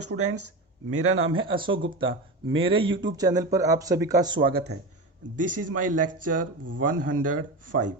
Hello students, मेरा नाम है अशोक गुप्ता। मेरे यूट्यूब चैनल पर आप सभी का स्वागत है। This is my lecture 105।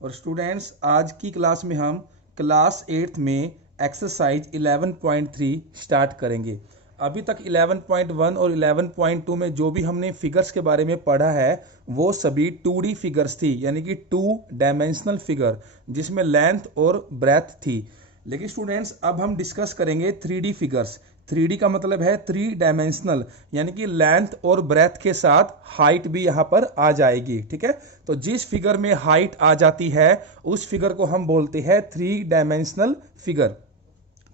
और स्टूडेंट्स, आज की क्लास में हम क्लास 8th में एक्सरसाइज 11.3 स्टार्ट करेंगे। अभी तक 11.1 और 11.2 में जो भी हमने फिगर्स के बारे में पढ़ा है वो सभी 2D फिगर्स थी, यानी कि 2 डायमेंशनल फिगर जिसमें लेंथ और ब्रेथ थी। लेकिन स्टूडेंट्स, अब हम डिस्कस करेंगे 3D फिगर्स। 3D का मतलब है 3 डायमेंशनल, यानी कि लेंथ और ब्रेथ के साथ हाइट भी यहाँ पर आ जाएगी। ठीक है, तो जिस फिगर में हाइट आ जाती है उस फिगर को हम बोलते हैं 3 डायमेंशनल फिगर।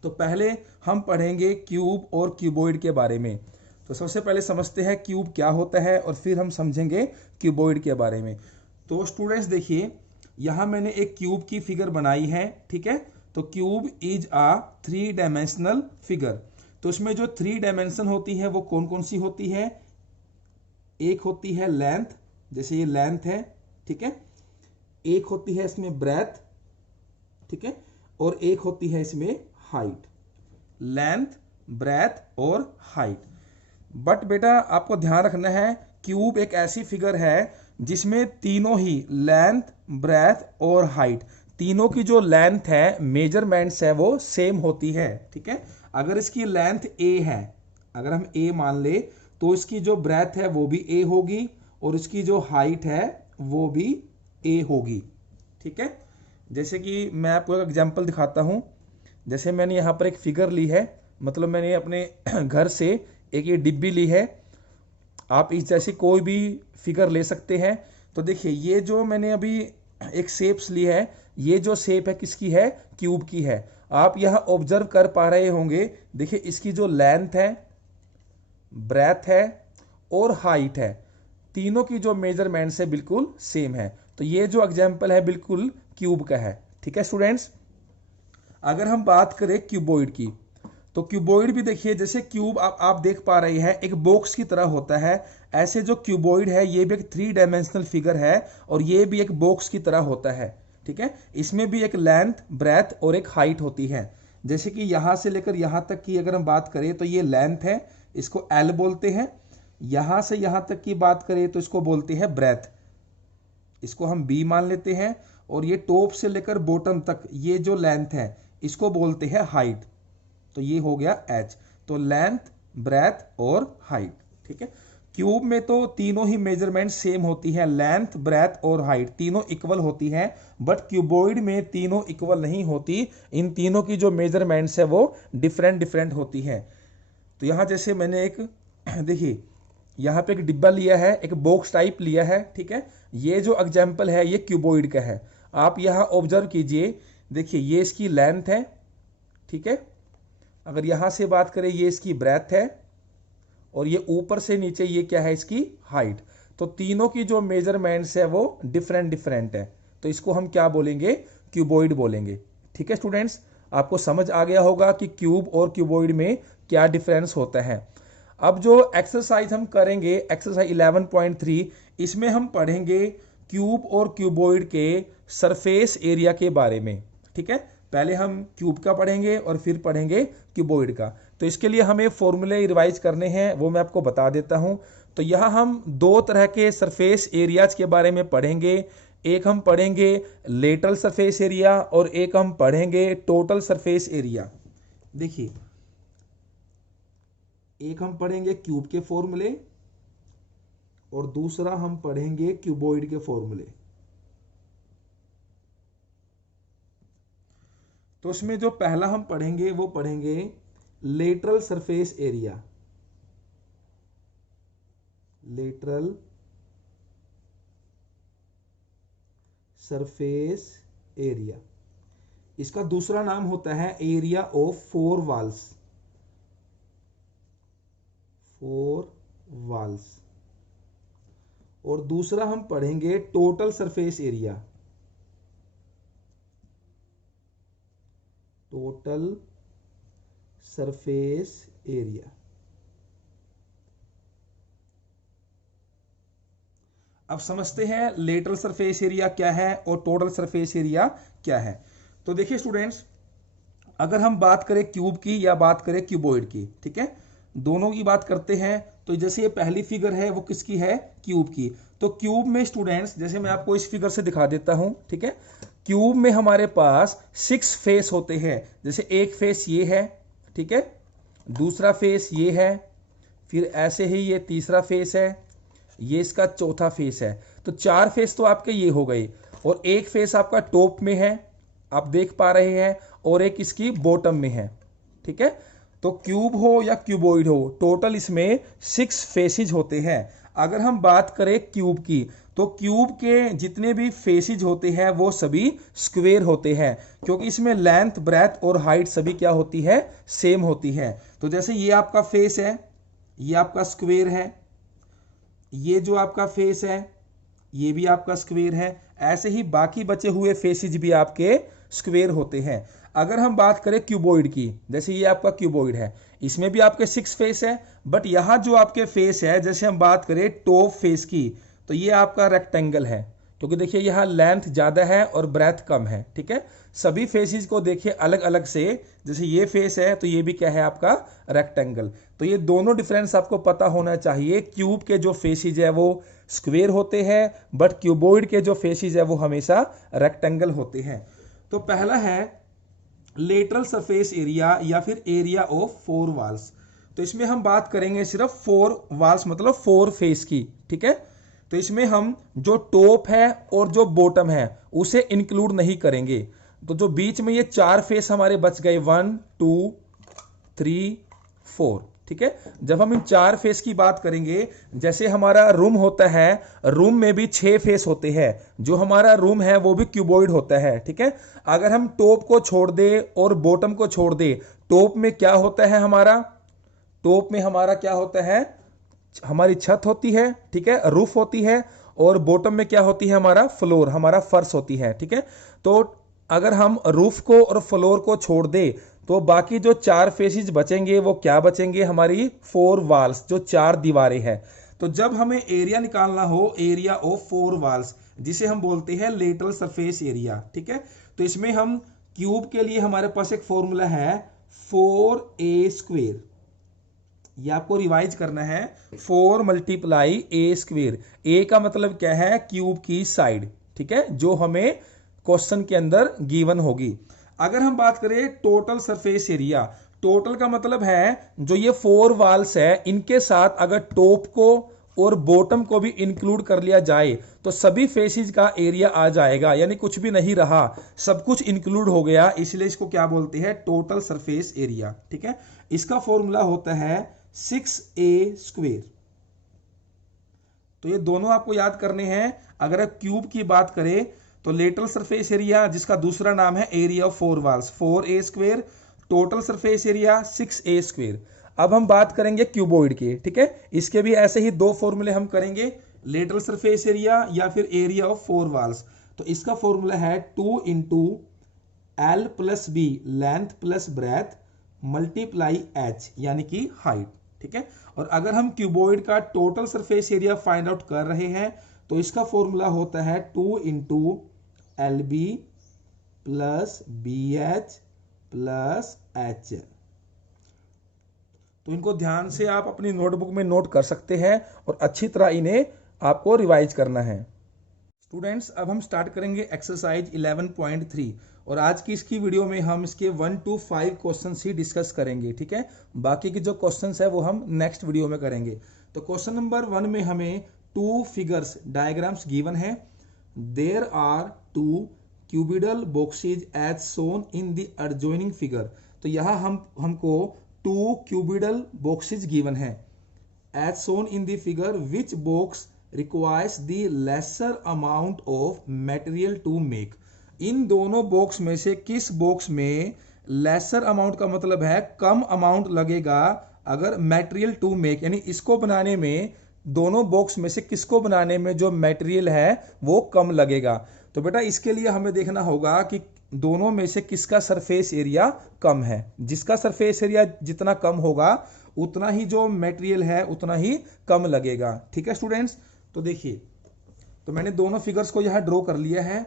तो पहले हम पढ़ेंगे क्यूब और क्यूबॉइड के बारे में। तो सबसे पहले समझते हैं क्यूब क्या होता है और फिर हम समझेंगे क्यूबॉइड के बारे में। तो स्टूडेंट्स देखिए, यहां मैंने एक क्यूब की फिगर बनाई है। ठीक है, तो cube is a 3 dimensional figure. तो इसमें जो 3 डायमेंशन होती है वो कौन कौन सी होती है? एक होती है लेंथ, जैसे ये लेंथ है। ठीक है, एक होती है इसमें ब्रेथ। ठीक है, और एक होती है इसमें हाइट। लेंथ, ब्रेथ और हाइट। बट बेटा आपको ध्यान रखना है, क्यूब एक ऐसी फिगर है जिसमें तीनों ही लेंथ, ब्रेथ और हाइट, तीनों की जो लेंथ है, मेजरमेंट्स है, वो सेम होती है। ठीक है, अगर इसकी लेंथ ए है, अगर हम ए मान ले, तो इसकी जो ब्रेथ है वो भी ए होगी और इसकी जो हाइट है वो भी ए होगी। ठीक है, जैसे कि मैं आपको एक एग्जांपल दिखाता हूं। जैसे मैंने यहाँ पर एक फिगर ली है, मतलब मैंने अपने घर से एक ये डिब्बी ली है। आप इस जैसी कोई भी फिगर ले सकते हैं। तो देखिए, ये जो मैंने अभी एक शेप्स ली है, ये जो शेप है किसकी है? क्यूब की है। आप यह ऑब्जर्व कर पा रहे होंगे, देखिए इसकी जो लेंथ है, ब्रेथ है और हाइट है, तीनों की जो मेजरमेंट्स है बिल्कुल सेम है। तो ये जो एग्जाम्पल है बिल्कुल क्यूब का है। ठीक है स्टूडेंट्स, अगर हम बात करें क्यूबॉइड की, तो क्यूबॉइड भी देखिए, जैसे क्यूब आप देख पा रहे हैं एक बॉक्स की तरह होता है, ऐसे जो क्यूबॉइड है ये भी एक 3 डायमेंशनल फिगर है और ये भी एक बॉक्स की तरह होता है। ठीक है, इसमें भी एक लेंथ, ब्रेथ और एक हाइट होती है। जैसे कि यहां से लेकर यहां तक की अगर हम बात करें तो ये लेंथ है, इसको एल बोलते हैं। यहां से यहां तक की बात करें तो इसको बोलते हैं ब्रेथ, इसको हम बी मान लेते हैं। और ये टॉप से लेकर बॉटम तक ये जो लेंथ है इसको बोलते हैं हाइट। तो ये हो गया एच। तो लेंथ, ब्रेथ और हाइट। ठीक है, क्यूब में तो तीनों ही मेजरमेंट सेम होती है, लेंथ, ब्रेथ और हाइट तीनों इक्वल होती हैं। बट क्यूबॉइड में तीनों इक्वल नहीं होती, इन तीनों की जो मेजरमेंट्स है वो डिफरेंट डिफरेंट होती है। तो यहां जैसे मैंने एक देखिए, यहाँ पे एक डिब्बा लिया है, एक बॉक्स टाइप लिया है। ठीक है, ये जो एग्जाम्पल है ये क्यूबॉइड का है। आप यहाँ ऑब्जर्व कीजिए, देखिए ये इसकी लेंथ है। ठीक है, अगर यहां से बात करें ये इसकी ब्रेथ है और ये ऊपर से नीचे ये क्या है? इसकी हाइट। तो तीनों की जो मेजरमेंट्स है वो डिफरेंट डिफरेंट है। तो इसको हम क्या बोलेंगे? क्यूबॉइड बोलेंगे। ठीक है स्टूडेंट्स, आपको समझ आ गया होगा कि क्यूब और क्यूबॉइड में क्या डिफरेंस होता है। अब जो एक्सरसाइज हम करेंगे, एक्सरसाइज 11.3, इसमें हम पढ़ेंगे क्यूब और क्यूबॉइड के सरफेस एरिया के बारे में। ठीक है, पहले हम क्यूब का पढ़ेंगे और फिर पढ़ेंगे क्यूबॉइड का। तो इसके लिए हमें फॉर्मूले रिवाइज करने हैं, वो मैं आपको बता देता हूं। तो यहां हम दो तरह के सरफेस एरियाज के बारे में पढ़ेंगे। एक हम पढ़ेंगे लेटरल सरफेस एरिया और एक हम पढ़ेंगे टोटल सरफेस एरिया। देखिए, एक हम पढ़ेंगे क्यूब के फॉर्मूले और दूसरा हम पढ़ेंगे क्यूबॉइड के फॉर्मूले। तो उसमें जो पहला हम पढ़ेंगे वो पढ़ेंगे lateral surface area. Lateral surface area, इसका दूसरा नाम होता है area of four walls. Four walls. और दूसरा हम पढ़ेंगे total surface area. Total surface area. अब समझते हैं लेटरल सरफेस एरिया क्या है और टोटल सरफेस एरिया क्या है। तो देखिए स्टूडेंट्स, अगर हम बात करें क्यूब की या बात करें क्यूबॉइड की, ठीक है, दोनों की बात करते हैं। तो जैसे ये पहली फिगर है वो किसकी है, क्यूब की। तो क्यूब में स्टूडेंट्स, जैसे मैं आपको इस फिगर से दिखा देता हूं, ठीक है, क्यूब में हमारे पास 6 फेस होते हैं। जैसे एक फेस ये है, ठीक है, दूसरा फेस ये है, फिर ऐसे ही ये तीसरा फेस है, ये इसका चौथा फेस है। तो 4 फेस तो आपके ये हो गए, और एक फेस आपका टॉप में है, आप देख पा रहे हैं, और एक इसकी बॉटम में है, ठीक है। तो क्यूब हो या क्यूबॉइड हो, टोटल इसमें 6 फेसेज होते हैं। अगर हम बात करें क्यूब की, तो क्यूब के जितने भी फेसेज होते हैं वो सभी स्क्वायर होते हैं, क्योंकि इसमें लेंथ, ब्रेथ और हाइट सभी क्या होती है, सेम होती है। तो जैसे ये आपका फेस है, ये आपका स्क्वायर है, ये जो आपका फेस है ये भी आपका स्क्वायर है, ऐसे ही बाकी बचे हुए फेसेज भी आपके स्क्वायर होते हैं। अगर हम बात करें क्यूबॉइड की, जैसे ये आपका क्यूबॉइड है, इसमें भी आपके 6 फेस है, बट यहां जो आपके फेस है, जैसे हम बात करें टॉप फेस की, तो ये आपका रेक्टेंगल है, क्योंकि देखिए यहाँ लेंथ ज्यादा है और ब्रेथ कम है, ठीक है। सभी फेसेस को देखिए अलग अलग से, जैसे ये फेस है तो ये भी क्या है आपका रेक्टेंगल। तो ये दोनों डिफरेंस आपको पता होना चाहिए। क्यूब के जो फेसेस है वो स्क्वायर होते हैं, बट क्यूबॉइड के जो फेसेस है वो हमेशा रेक्टेंगल होते हैं। तो पहला है लेटरल सरफेस एरिया या फिर एरिया ऑफ 4 वॉल्स। तो इसमें हम बात करेंगे सिर्फ 4 वॉल्स मतलब 4 फेस की, ठीक है। तो इसमें हम जो टॉप है और जो बॉटम है उसे इंक्लूड नहीं करेंगे। तो जो बीच में ये 4 फेस हमारे बच गए, 1 2 3 4, ठीक है। जब हम इन 4 फेस की बात करेंगे, जैसे हमारा रूम होता है, रूम में भी 6 फेस होते हैं। जो हमारा रूम है वो भी क्यूबॉइड होता है, ठीक है। अगर हम टॉप को छोड़ दे और बॉटम को छोड़ दे, टॉप में क्या होता है हमारा, टॉप में हमारा क्या होता है, हमारी छत होती है, ठीक है, रूफ होती है, और बॉटम में क्या होती है, हमारा फ्लोर, हमारा फर्श होती है, ठीक है। तो अगर हम रूफ को और फ्लोर को छोड़ दे तो बाकी जो 4 फेसेस बचेंगे वो क्या बचेंगे, हमारी 4 वॉल्स, जो 4 दीवारें हैं। तो जब हमें एरिया निकालना हो, एरिया ऑफ 4 वॉल्स, जिसे हम बोलते हैं लेटरल सरफेस एरिया, ठीक है। तो इसमें हम क्यूब के लिए हमारे पास एक फॉर्मूला है 4a²। ये आपको रिवाइज करना है, 4 मल्टीप्लाई ए स्क्वेयर। ए का मतलब क्या है, क्यूब की साइड, ठीक है, जो हमें क्वेश्चन के अंदर गिवन होगी। अगर हम बात करें टोटल सरफेस एरिया, टोटल का मतलब है जो ये 4 वॉल्स है इनके साथ अगर टॉप को और बॉटम को भी इंक्लूड कर लिया जाए तो सभी फेसेस का एरिया आ जाएगा, यानी कुछ भी नहीं रहा, सब कुछ इंक्लूड हो गया, इसलिए इसको क्या बोलते हैं, टोटल सरफेस एरिया, ठीक है। इसका फॉर्मूला होता है 6a²। तो ये दोनों आपको याद करने हैं। अगर आप क्यूब की बात करें तो लेटरल सरफेस एरिया, जिसका दूसरा नाम है area of 4 walls, 4a², total surface area 6a²। अब हम बात करेंगे क्यूबॉइड की, ठीक है। इसके भी ऐसे ही 2 फॉर्मूले हम करेंगे, लेटरल सरफेस एरिया या फिर एरिया ऑफ 4 वॉल्स। तो इसका फॉर्मूला है 2 into L plus B, length plus breadth, multiply H, यानी कि हाइट, ठीक है। और अगर हम क्यूबॉइड का total surface area find out कर रहे हैं तो इसका फॉर्मूला होता है 2 into L B plus B H plus H. तो इनको ध्यान से आप अपनी नोटबुक में नोट कर सकते हैं और अच्छी तरह इन्हें आपको रिवाइज करना है। स्टूडेंट्स, अब हम स्टार्ट करेंगे एक्सरसाइज 11.3, और आज की इसकी वीडियो में हम इसके 1 to 5 क्वेश्चन ही डिस्कस करेंगे, ठीक है। बाकी के जो क्वेश्चंस है वो हम नेक्स्ट वीडियो में करेंगे। तो क्वेश्चन नंबर 1 में हमें 2 फिगर्स डायग्राम्स गिवन है। There are 2 cuboidal boxes as shown in the adjoining figure. तो यहाँ हमको 2 क्यूबिडल बॉक्सेज गिवन है as shown in the figure, which box requires the lesser amount of material to make। इन दोनों box में से किस बॉक्स में लेसर अमाउंट का मतलब है कम अमाउंट लगेगा अगर मटेरियल टू मेक, यानी इसको बनाने में, दोनों बॉक्स में से किसको बनाने में जो मटेरियल है वो कम लगेगा। तो बेटा इसके लिए हमें देखना होगा कि दोनों में से किसका सरफेस एरिया कम है। जिसका सरफेस एरिया जितना कम होगा उतना ही जो मटेरियल है उतना ही कम लगेगा, ठीक है स्टूडेंट्स। तो देखिए, तो मैंने दोनों फिगर्स को यहां ड्रॉ कर लिया है।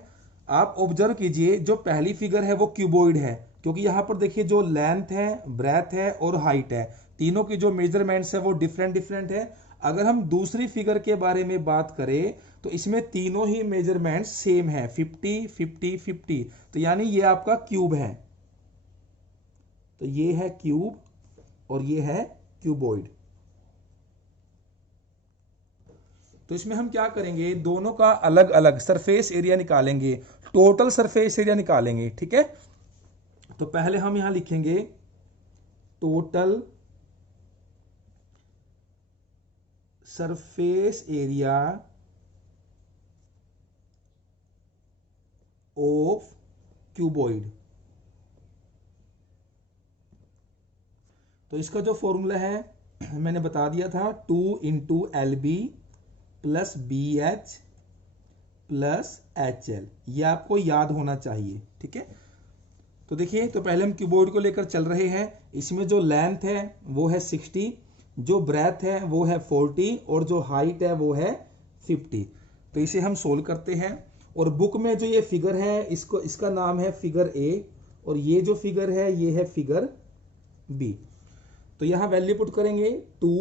आप ऑब्जर्व कीजिए, जो पहली फिगर है वो क्यूबॉइड है, क्योंकि यहाँ पर देखिए जो लेंथ है, ब्रेथ है और हाइट है, तीनों की जो मेजरमेंट्स है वो डिफरेंट डिफरेंट है। अगर हम दूसरी फिगर के बारे में बात करें तो इसमें तीनों ही मेजरमेंट्स सेम है, 50 50 50। तो यानी ये आपका क्यूब है, तो ये है क्यूब और ये है क्यूबॉइड। तो इसमें हम क्या करेंगे, दोनों का अलग अलग सरफेस एरिया निकालेंगे, टोटल सरफेस एरिया निकालेंगे, ठीक है। तो पहले हम यहां लिखेंगे total surface area of cuboid. तो इसका जो फॉर्मूला है मैंने बता दिया था, 2 into L B plus B H plus H L, ये आपको याद होना चाहिए, ठीक है। तो देखिए, तो पहले हम क्यूबॉइड को लेकर चल रहे हैं। इसमें जो लेंथ है वो है 60, जो ब्रेथ है वो है 40 और जो हाइट है वो है 50। तो इसे हम सोल्व करते हैं। और बुक में जो ये फिगर है इसका नाम है फिगर ए, और ये जो फिगर है ये है फिगर बी। तो यहां वैल्यू पुट करेंगे 2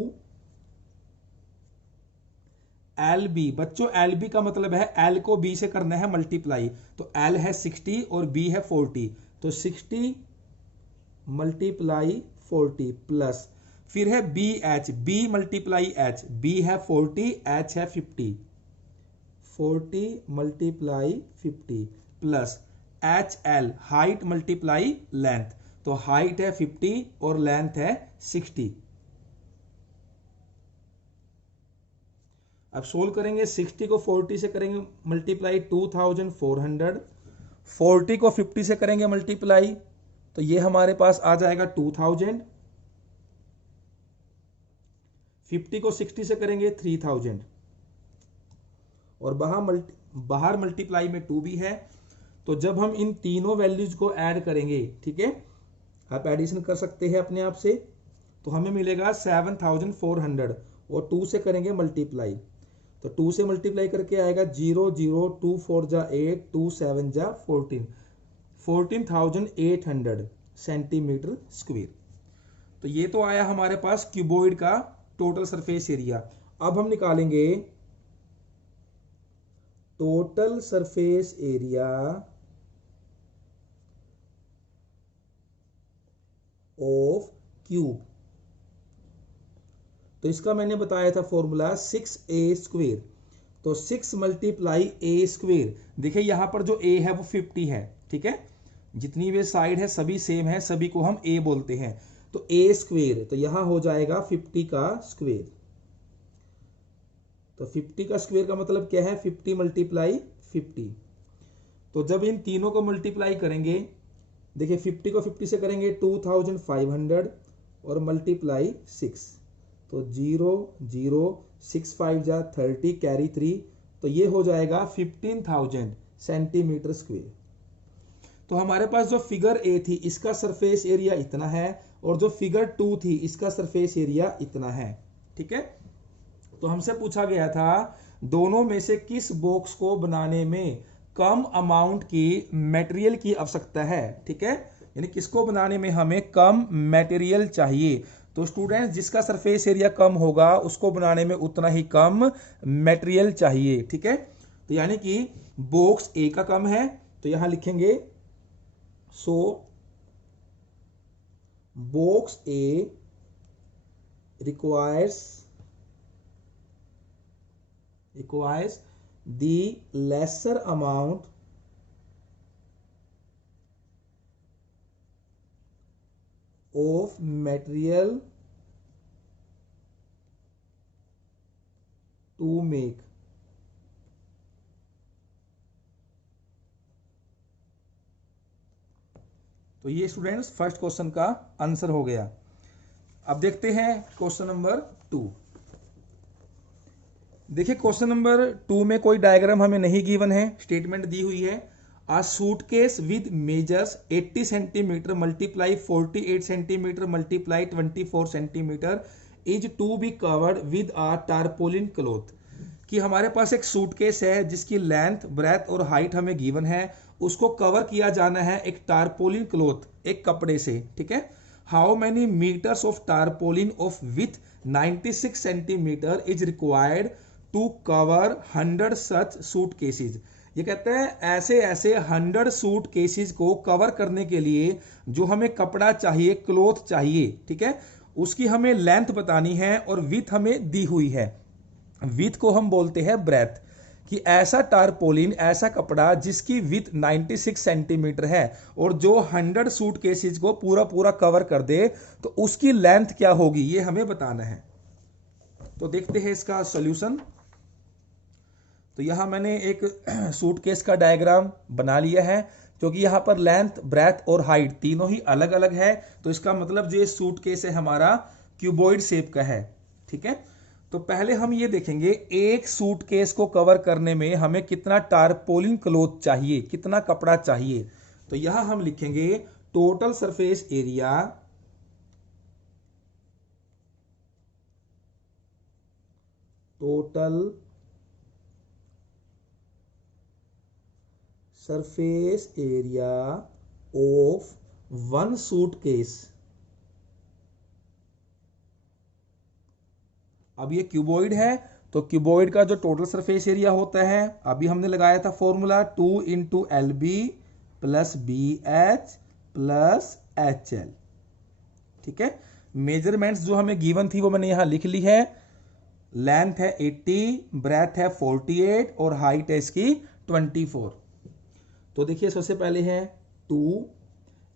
एल बी। बच्चों एल बी का मतलब है एल को बी से करना है मल्टीप्लाई, तो एल है 60 और बी है 40, तो 60 मल्टीप्लाई 40 प्लस फिर है B H, B multiply H, B है 40 एच है 50, 40 multiply 50 plus H L height multiply length, तो हाइट है 50 और लेंथ है 60। अब सोल्व करेंगे, 60 को 40 से करेंगे मल्टीप्लाई 2400, 40 को 50 से करेंगे मल्टीप्लाई तो ये हमारे पास आ जाएगा 2000, 50 को 60 से करेंगे 3000, और बाहर मल्टीप्लाई में 2 भी है। तो जब हम इन तीनों वैल्यूज को ऐड करेंगे, ठीक है, आप एडिशन कर सकते हैं अपने आप से, तो हमें मिलेगा 7400 और 2 से करेंगे मल्टीप्लाई, तो 2 से मल्टीप्लाई करके आएगा 0 0 2 4 जा 8 2 7 जा 14, 14,800 सेंटीमीटर स्क्वायर। तो ये तो आया हमारे पास क्यूबॉइड का टोटल सरफेस एरिया। अब हम निकालेंगे total surface area of cube. तो इसका मैंने बताया था फॉर्मूला 6a²। तो 6 मल्टीप्लाई a²। देखिए यहां पर जो a है वो 50 है, ठीक है, जितनी वे साइड है सभी सेम है, सभी को हम a बोलते हैं, तो a², तो यहां हो जाएगा 50 का स्क्वेयर। तो 50 का स्क्वेयर का मतलब क्या है, 50 मल्टीप्लाई 50। तो जब इन तीनों को मल्टीप्लाई करेंगे, देखिए 50 को 50 से करेंगे 2500 और मल्टीप्लाई 6, तो 0 0 6 5 जा 30 कैरी 3, तो ये हो जाएगा 15,000 सेंटीमीटर स्क्वायर। तो हमारे पास जो फिगर ए थी इसका सरफेस एरिया इतना है, और जो फिगर 2 थी इसका सरफेस एरिया इतना है, ठीक है। तो हमसे पूछा गया था दोनों में से किस बॉक्स को बनाने में कम अमाउंट की मटेरियल की आवश्यकता है, ठीक है, यानी किसको बनाने में हमें कम मटेरियल चाहिए। तो स्टूडेंट्स जिसका सरफेस एरिया कम होगा उसको बनाने में उतना ही कम मटेरियल चाहिए, ठीक है। तो यानी कि बॉक्स ए का कम है, तो यहां लिखेंगे सो box A requires the lesser amount of material to make। तो ये स्टूडेंट्स फर्स्ट क्वेश्चन का आंसर हो गया। अब देखते हैं क्वेश्चन नंबर 2। देखिए क्वेश्चन नंबर 2 में कोई डायग्राम हमें नहीं गिवन है, स्टेटमेंट दी हुई है, a suitcase with measures 80 centimetre multiply 48 centimetre multiply 24 centimetre is to be covered with a tarpaulin cloth. कि हमारे पास एक सूटकेस है जिसकी लेंथ, ब्रेथ और हाइट हमें गिवन है, उसको कवर किया जाना है एक टारपोलिन क्लॉथ, एक कपड़े से, ठीक है। How many metres of tarpaulin of with 96 centimetre is required to cover 100 such suitcases. ये कहते हैं ऐसे ऐसे 100 सूट केसेज को कवर करने के लिए जो हमें कपड़ा चाहिए, क्लॉथ चाहिए, ठीक है, उसकी हमें लेंथ बतानी है और विथ हमें दी हुई है। विथ को हम बोलते हैं ब्रेथ, कि ऐसा टारपोलिन, ऐसा कपड़ा जिसकी विथ 96 सेंटीमीटर है और जो 100 सूट केसेज को पूरा पूरा कवर कर दे, तो उसकी लेंथ क्या होगी ये हमें बताना है। तो देखते हैं इसका सॉल्यूशन। तो यहां मैंने एक सूटकेस का डायग्राम बना लिया है, क्योंकि यहां पर लेंथ, ब्रेथ और हाइट तीनों ही अलग अलग है, तो इसका मतलब जो ये सूटकेस है हमारा क्यूबॉइड शेप का है, ठीक है। तो पहले हम ये देखेंगे एक सूटकेस को कवर करने में हमें कितना टारपोलिन क्लॉथ चाहिए, कितना कपड़ा चाहिए। तो यहां हम लिखेंगे total surface area, total surface area of one suitcase. अब ये क्यूबॉइड है, तो क्यूबॉइड का जो टोटल सरफेस एरिया होता है, अभी हमने लगाया था formula 2 into L B plus B H plus H L, ठीक है। मेजरमेंट्स जो हमें गिवन थी वो मैंने यहां लिख ली है। लेंथ है 80, ब्रेथ है 48 और हाइट है इसकी 24। तो देखिए सबसे पहले है 2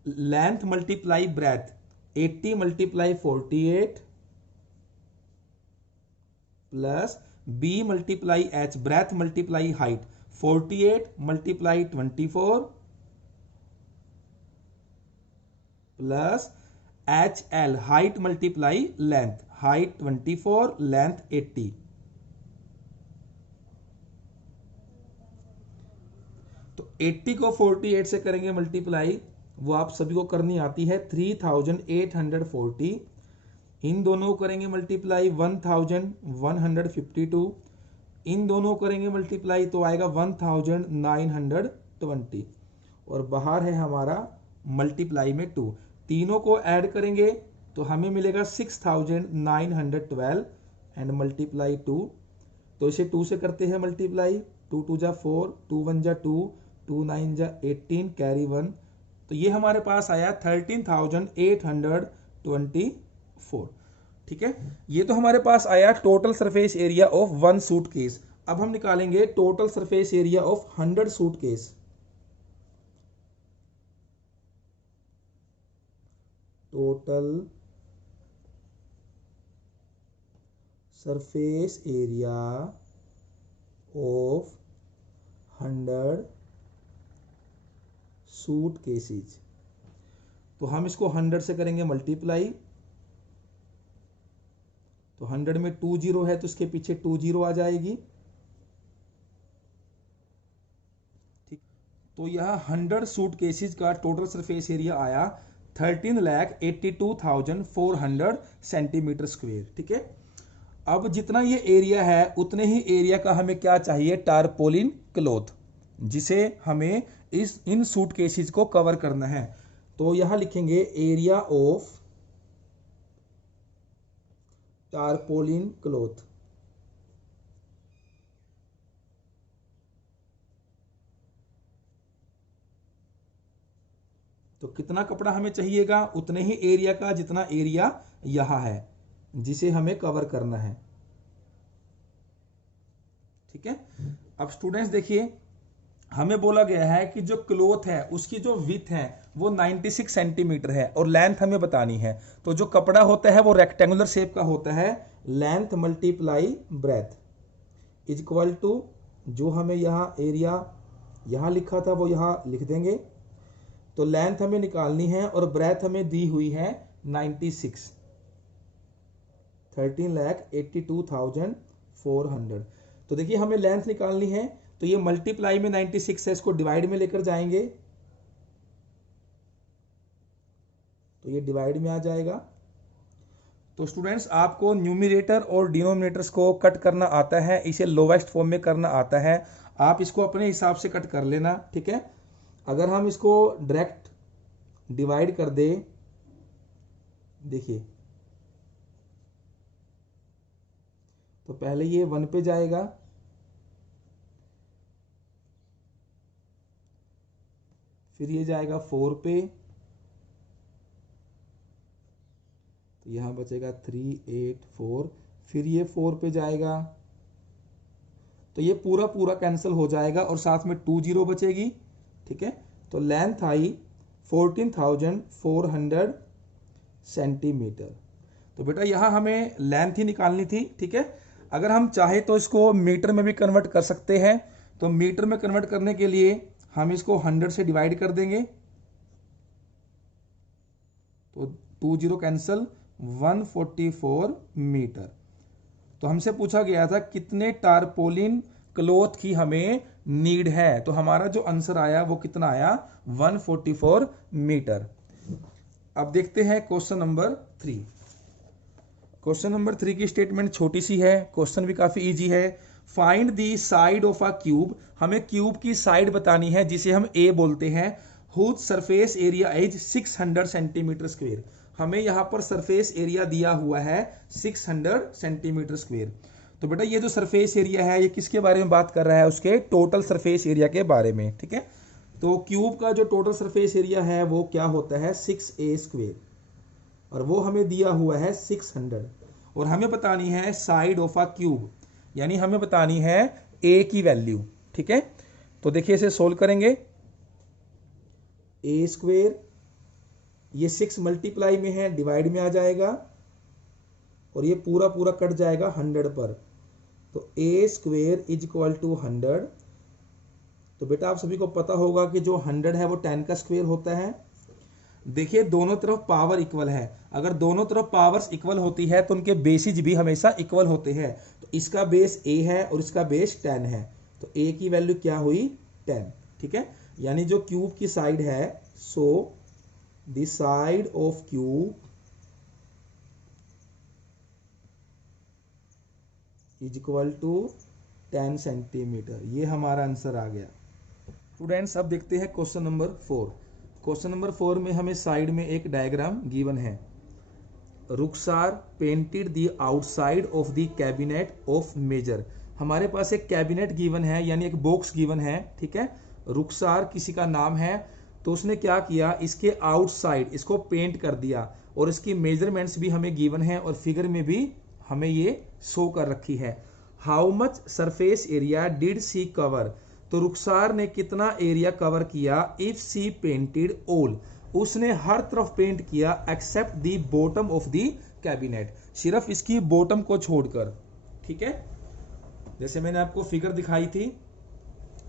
length multiply breath, 80 multiply 48 plus b multiply h, breath multiply height, 48 multiply 24 plus H L, height multiply length, height 24 length 80। तो 80 को 48 से करेंगे मल्टीप्लाई, वो आप सभी को करनी आती है, 3840। इन दोनों को करेंगे मल्टीप्लाई 1152, इन दोनों को करेंगे मल्टीप्लाई तो आएगा 1920, और बाहर है हमारा मल्टीप्लाई में 2। तीनों को ऐड करेंगे तो हमें मिलेगा 6912 एंड मल्टीप्लाई 2। तो इसे 2 से करते हैं मल्टीप्लाई, 2 2 जा 4, 2 1 जा 2, 2 9 जा 18, कैरी 1। तो ये हमारे पास आया 13,824, ठीक है। ये तो हमारे पास आया total surface area of one suitcase. अब हम निकालेंगे total surface area of 100 suitcase. Total surface area of 100 suitcases. तो हम इसको 100 से करेंगे मल्टीप्लाई, तो 100 में 2 जीरो है तो इसके पीछे 2 जीरो आ जाएगी, ठीक। तो यह 100 सूटकेसेस का टोटल सरफेस एरिया आया 13,82,400 सेंटीमीटर स्क्वायर, ठीक है। अब जितना ये एरिया है उतने ही एरिया का हमें क्या चाहिए, टारपोलिन क्लॉथ, जिसे हमें इन सूटकेसेस को कवर करना है। तो यहां लिखेंगे एरिया ऑफ टारपोलिन क्लॉथ। तो कितना कपड़ा हमें चाहिएगा, उतने ही एरिया का जितना एरिया यहां है जिसे हमें कवर करना है, ठीक है। अब स्टूडेंट्स देखिए, हमें बोला गया है कि जो क्लॉथ है उसकी जो विथ है वो 96 सेंटीमीटर है और लेंथ हमें बतानी है। तो जो कपड़ा होता है वो रेक्टेंगुलर शेप का होता है, length multiply breadth is equal to, जो हमें यहाँ एरिया यहाँ लिखा था वो यहाँ लिख देंगे। तो लेंथ हमें निकालनी है और ब्रेथ हमें दी हुई है 96, 13,82,400। तो देखिए हमें लेंथ निकालनी है, तो ये मल्टीप्लाई में 96 है, इसको डिवाइड में लेकर जाएंगे तो ये डिवाइड में आ जाएगा। तो स्टूडेंट्स आपको न्यूमरेटर और डिनोमिनेटर्स को कट करना आता है, इसे लोवेस्ट फॉर्म में करना आता है, आप इसको अपने हिसाब से कट कर लेना, ठीक है। अगर हम इसको डायरेक्ट डिवाइड कर दे, देखिए तो पहले ये 1 पे जाएगा, फिर ये जाएगा 4 पे, तो यहां बचेगा 3 8 4, फिर ये 4 पे जाएगा, तो ये पूरा पूरा कैंसिल हो जाएगा और साथ में 2 जीरो बचेगी। ठीक है, तो लेंथ आई 14,400 सेंटीमीटर। तो बेटा यहाँ हमें लेंथ ही निकालनी थी। ठीक है, अगर हम चाहे तो इसको मीटर में भी कन्वर्ट कर सकते हैं। तो मीटर में कन्वर्ट करने के लिए हम इसको 100 से डिवाइड कर देंगे, तो 2 जीरो कैंसिल, 144 मीटर। तो हमसे पूछा गया था कितने टारपोलिन क्लॉथ की हमें नीड है, तो हमारा जो आंसर आया वो कितना आया, 144 मीटर। अब देखते हैं क्वेश्चन नंबर 3। क्वेश्चन नंबर 3 की स्टेटमेंट छोटी सी है, क्वेश्चन भी काफी इजी है। Find the side of a cube, हमें क्यूब की साइड बतानी है जिसे हम ए बोलते हैं। Whose surface area is 600 centimetre square. हमें यहां पर सरफेस एरिया दिया हुआ है 600 सेंटीमीटर स्क्वायर। तो बेटा ये जो सरफेस एरिया है ये किसके बारे में बात कर रहा है, उसके टोटल सरफेस एरिया के बारे में। ठीक है, तो क्यूब का जो टोटल सरफेस एरिया है वो क्या होता है, 6a स्क्वायर, और वो हमें दिया हुआ है 600। और हमें बतानी है साइड ऑफ अ क्यूब, यानी हमें बतानी है a की वैल्यू। ठीक है, तो देखिए इसे सोल्व करेंगे। a स्क्वायर, ये 6 मल्टीप्लाई में है, डिवाइड में आ जाएगा, और ये पूरा पूरा कट जाएगा 100 पर, तो a square is equal to 100। तो बेटा आप सभी को पता होगा कि जो 100 है वो 10 का स्क्वायर होता है। देखिए दोनों तरफ पावर इक्वल है, अगर दोनों तरफ पावर्स इक्वल होती है तो उनके बेसिस भी हमेशा इक्वल होते हैं। तो इसका बेस a है और इसका बेस 10 है, तो a की वैल्यू क्या हुई, 10। ठीक है, यानी जो क्यूब की साइड है, so the side of cube is equal to 10 centimetre. ये हमारा आंसर आ गया। स्टूडेंट्स अब देखते हैं क्वेश्चन नंबर 4। क्वेश्चन नंबर 4 में हमें साइड में एक डायग्राम गिवन है। Rukhsar painted the outside of the cabinet of measure. हमारे पास एक कैबिनेट गिवन है, यानी एक बॉक्स गिवन है। ठीक है, रुखसार किसी का नाम है, तो उसने क्या किया, इसके आउटसाइड इसको पेंट कर दिया, और इसकी मेजरमेंट्स भी हमें गिवन है और फिगर में भी हमें ये शो कर रखी है। How much surface area did she cover, तो रुखसार ने कितना एरिया कवर किया, इफ सी पेंटेड ऑल, उसने हर तरफ पेंट किया, except the bottom of the cabinet, सिर्फ इसकी बॉटम को छोड़कर। ठीक है, जैसे मैंने आपको फिगर दिखाई थी,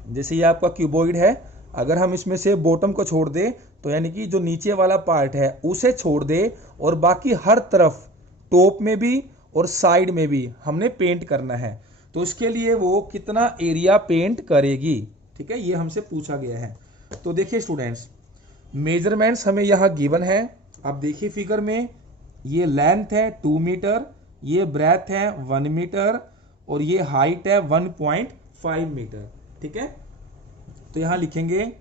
जैसे ये आपका क्यूबॉइड है, अगर हम इसमें से बॉटम को छोड़ दे तो यानी कि जो नीचे वाला पार्ट है उसे छोड़ दे, और बाकी हर तरफ टॉप में भी और साइड में भी हमने पेंट करना है, तो उसके लिए वो कितना एरिया पेंट करेगी। ठीक है, ये हमसे पूछा गया है। तो देखिए स्टूडेंट्स, मेजरमेंट्स हमें यहाँ गिवन है। अब देखिए फिगर में, ये लेंथ है 2 मीटर, ये ब्रेथ है 1 मीटर, और ये हाइट है 1.5 मीटर। ठीक है, तो यहां लिखेंगे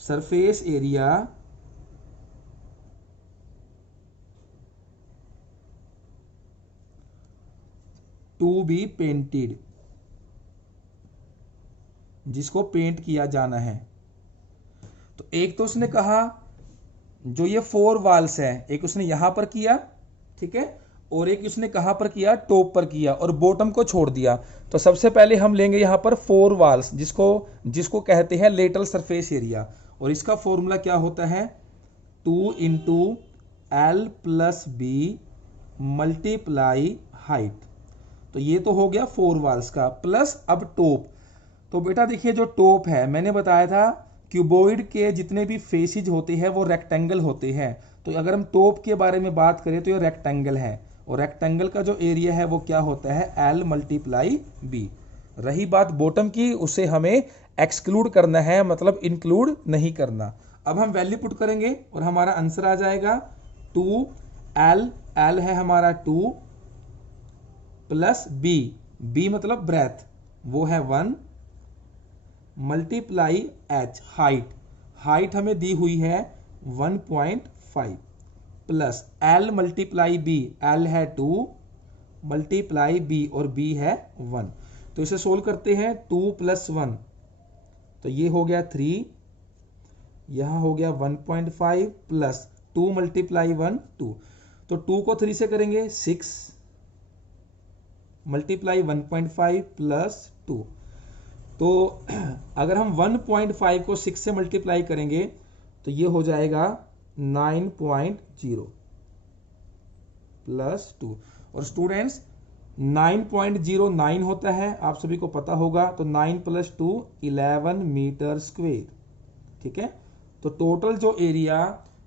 surface area to be painted, जिसको पेंट किया जाना है। तो एक तो उसने कहा जो ये 4 वाल्स है, एक उसने यहां पर किया, ठीक है, और एक उसने कहां पर किया, टॉप पर किया, और बॉटम को छोड़ दिया। तो सबसे पहले हम लेंगे यहां पर 4 वाल्स, जिसको कहते हैं लेटरल सरफेस एरिया, और इसका फॉर्मूला क्या होता है, 2 into L plus B multiply height. तो ये तो हो गया 4 वाल्स का, प्लस अब टॉप। तो बेटा देखिए जो टॉप है, मैंने बताया था क्यूबॉइड के जितने भी फेसेज होते हैं वो रेक्टेंगल होते हैं। तो अगर हम टॉप के बारे में बात करें तो ये रेक्टेंगल है, और रेक्टेंगल का जो एरिया है वो क्या होता है, एल मल्टीप्लाई बी। रही बात बॉटम की, उसे हमें एक्सक्लूड करना है, मतलब इंक्लूड नहीं करना। अब हम वैल्यू पुट करेंगे और हमारा आंसर आ जाएगा 2 एल, एल है हमारा 2 प्लस बी, बी मतलब ब्रेथ, वो है 1, मल्टीप्लाई एच हाइट हमें दी हुई है 1.5 plus L multiply B, L है 2 मल्टीप्लाई बी और बी है 1। तो इसे सोल्व करते हैं 2 + 1 तो ये हो गया 3, यहां हो गया 1.5 प्लस 2 मल्टीप्लाई 1 2, तो 2 को 3 से करेंगे 6 मल्टीप्लाई 1.5 प्लस 2। तो अगर हम 1.5 को 6 से मल्टीप्लाई करेंगे तो ये हो जाएगा 9.0 प्लस 2। और स्टूडेंट्स 9.09 होता है, आप सभी को पता होगा। तो 9 + 2 11 मीटर स्क्वायर। ठीक है, तो टोटल जो एरिया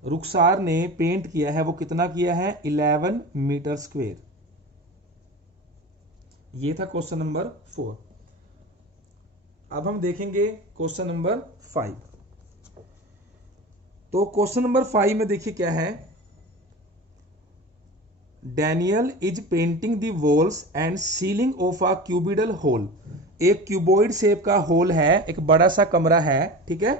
रुखसार ने पेंट किया है वो कितना किया है, 11 मीटर स्क्वायर। ये था क्वेश्चन नंबर 4। अब हम देखेंगे क्वेश्चन नंबर 5। तो क्वेश्चन नंबर 5 में देखिए क्या है, Daniel is painting the walls and ceiling of a cuboidal hall. एक क्यूबॉइड शेप का होल है, एक बड़ा सा कमरा है। ठीक है,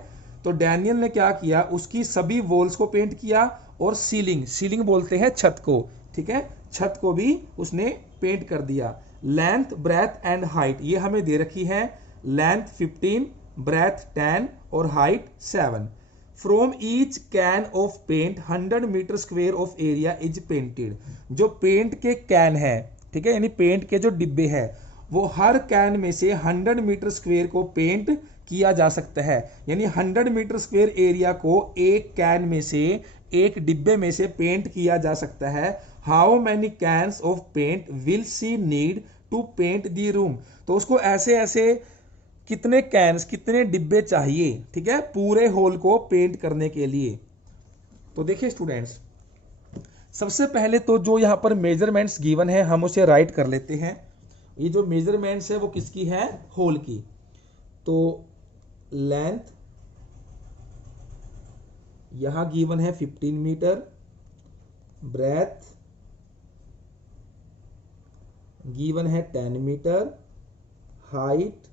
तो डैनियल ने क्या किया, उसकी सभी वॉल्स को पेंट किया और सीलिंग बोलते हैं छत को। ठीक है, छत को भी उसने पेंट कर दिया। लेंथ, ब्रेथ एंड हाइट ये हमें दे रखी है। लेंथ 15, ब्रेथ 10 और height 7। From each can of paint 100 metre square of area is painted. जो पेंट के कैन है, ठीक है, यानी पेंट के जो डिब्बे हैं, वो हर कैन में से 100 मीटर स्क्वायर को पेंट किया जा सकता है। यानी 100 मीटर स्क्वायर एरिया को एक कैन में से, एक डिब्बे में से पेंट किया जा सकता है। How many cans of paint will she need to paint the room. तो उसको ऐसे ऐसे कितने कैन्स, कितने डिब्बे चाहिए, ठीक है, पूरे होल को पेंट करने के लिए। तो देखिए स्टूडेंट्स, सबसे पहले तो जो यहां पर मेजरमेंट्स गिवन है हम उसे राइट कर लेते हैं। ये जो मेजरमेंट्स है वो किसकी है, होल की। तो लेंथ यहां गिवन है 15 मीटर, ब्रेथ गिवन है 10 मीटर, हाइट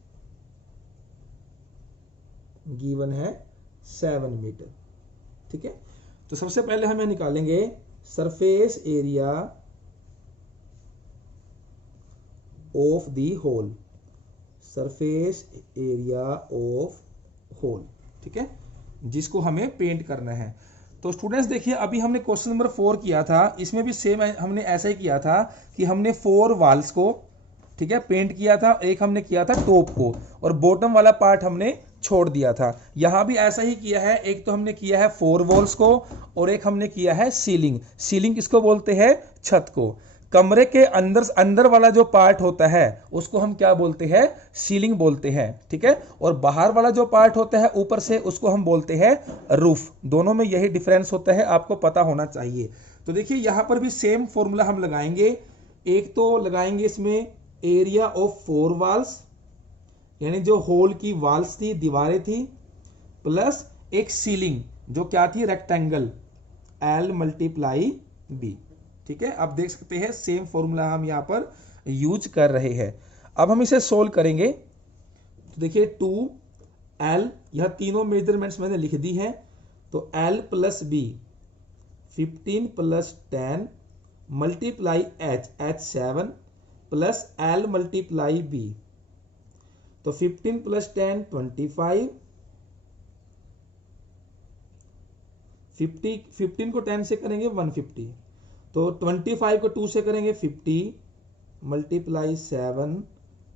गिवन है 7 मीटर। ठीक है, तो सबसे पहले हमें निकालेंगे surface area of the hall, surface area of hall. ठीक है, जिसको हमें पेंट करना है। तो स्टूडेंट्स देखिए, अभी हमने क्वेश्चन नंबर 4 किया था, इसमें भी सेम हमने ऐसा ही किया था कि हमने 4 वॉल्स को, ठीक है, पेंट किया था। एक हमने किया था टॉप को और बॉटम वाला पार्ट हमने छोड़ दिया था। यहां भी ऐसा ही किया है। एक तो हमने किया है 4 वॉल्स को और एक हमने किया है सीलिंग किसको बोलते हैं, छत को। कमरे के अंदर वाला जो पार्ट होता है उसको हम क्या बोलते हैं, सीलिंग बोलते हैं। ठीक है, और बाहर वाला जो पार्ट होता है ऊपर से, उसको हम बोलते हैं रूफ। दोनों में यही डिफरेंस होता है, आपको पता होना चाहिए। तो देखिए यहां पर भी सेम फॉर्मूला हम लगाएंगे। एक तो लगाएंगे इसमें एरिया ऑफ 4 वॉल्स, यानी जो होल की वॉल्स थी, दीवारें थी, प्लस एक सीलिंग जो क्या थी, रेक्टेंगल, L × B। ठीक है, आप देख सकते हैं सेम फॉर्मूला हम यहां पर यूज कर रहे हैं। अब हम इसे सोल्व करेंगे। तो देखिए 2L, यह तीनों मेजरमेंट्स मैंने लिख दी हैं। तो L + B 15 + 10 multiply H 7 plus L × B। तो 15 + 10 25, 15 को 10 से करेंगे 150, तो 25 को 2 से करेंगे 50 मल्टीप्लाई 7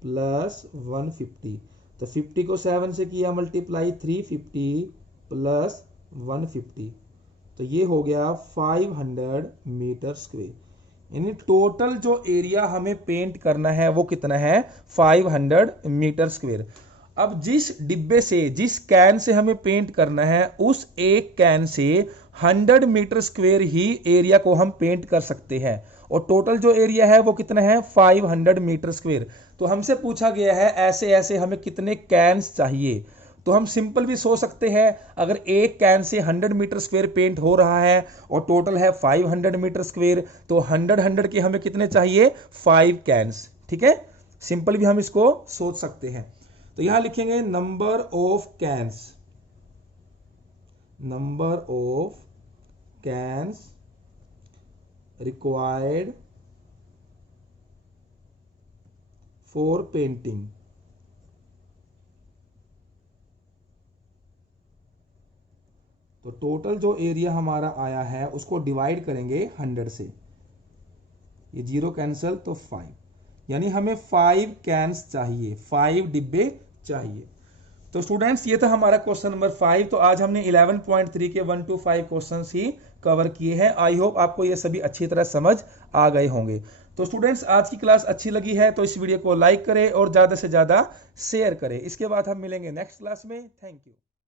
प्लस 150। तो 50 को 7 से किया मल्टीप्लाई 350 प्लस 150, तो ये हो गया 500 मीटर स्क्वायर। यानी टोटल जो एरिया हमें पेंट करना है वो कितना है, 500 मीटर स्क्वायर। अब जिस डिब्बे से, जिस कैन से हमें पेंट करना है, उस एक can say 100 metre square he area को हम पेंट कर सकते हैं। और टोटल जो एरिया है वो कितना है, 500 मीटर स्क्वायर। तो हमसे पूछा गया है ऐसे ऐसे हमें कितने कैन्स चाहिए। तो हम सिंपल भी सोच सकते हैं, अगर एक can say 100 metre square paint हो रहा है और टोटल है 500 मीटर स्क्वायर, तो 100 के हमें कितने चाहिए, 5 कैन्स। ठीक है, सिंपल भी हम इसको सोच सकते हैं। तो यहां लिखेंगे number of cans, number of cans required for painting. तो टोटल जो एरिया हमारा आया है उसको डिवाइड करेंगे 100 से, ये 0 कैंसिल तो 5, यानी हमें 5 कैन्स चाहिए, 5 डिब्बे चाहिए। तो स्टूडेंट्स ये था हमारा क्वेश्चन नंबर 5। तो आज हमने 11.3 के 1 to 5 क्वेश्चंस ही कवर किए हैं। आई होप आपको ये सभी अच्छी तरह समझ आ गए होंगे। तो स्टूडेंट्स आज की क्लास अच्छी लगी है तो इस वीडियो को लाइक करें और ज्यादा से ज्यादा शेयर करें। इसके बाद हम मिलेंगे नेक्स्ट क्लास में। Thank you.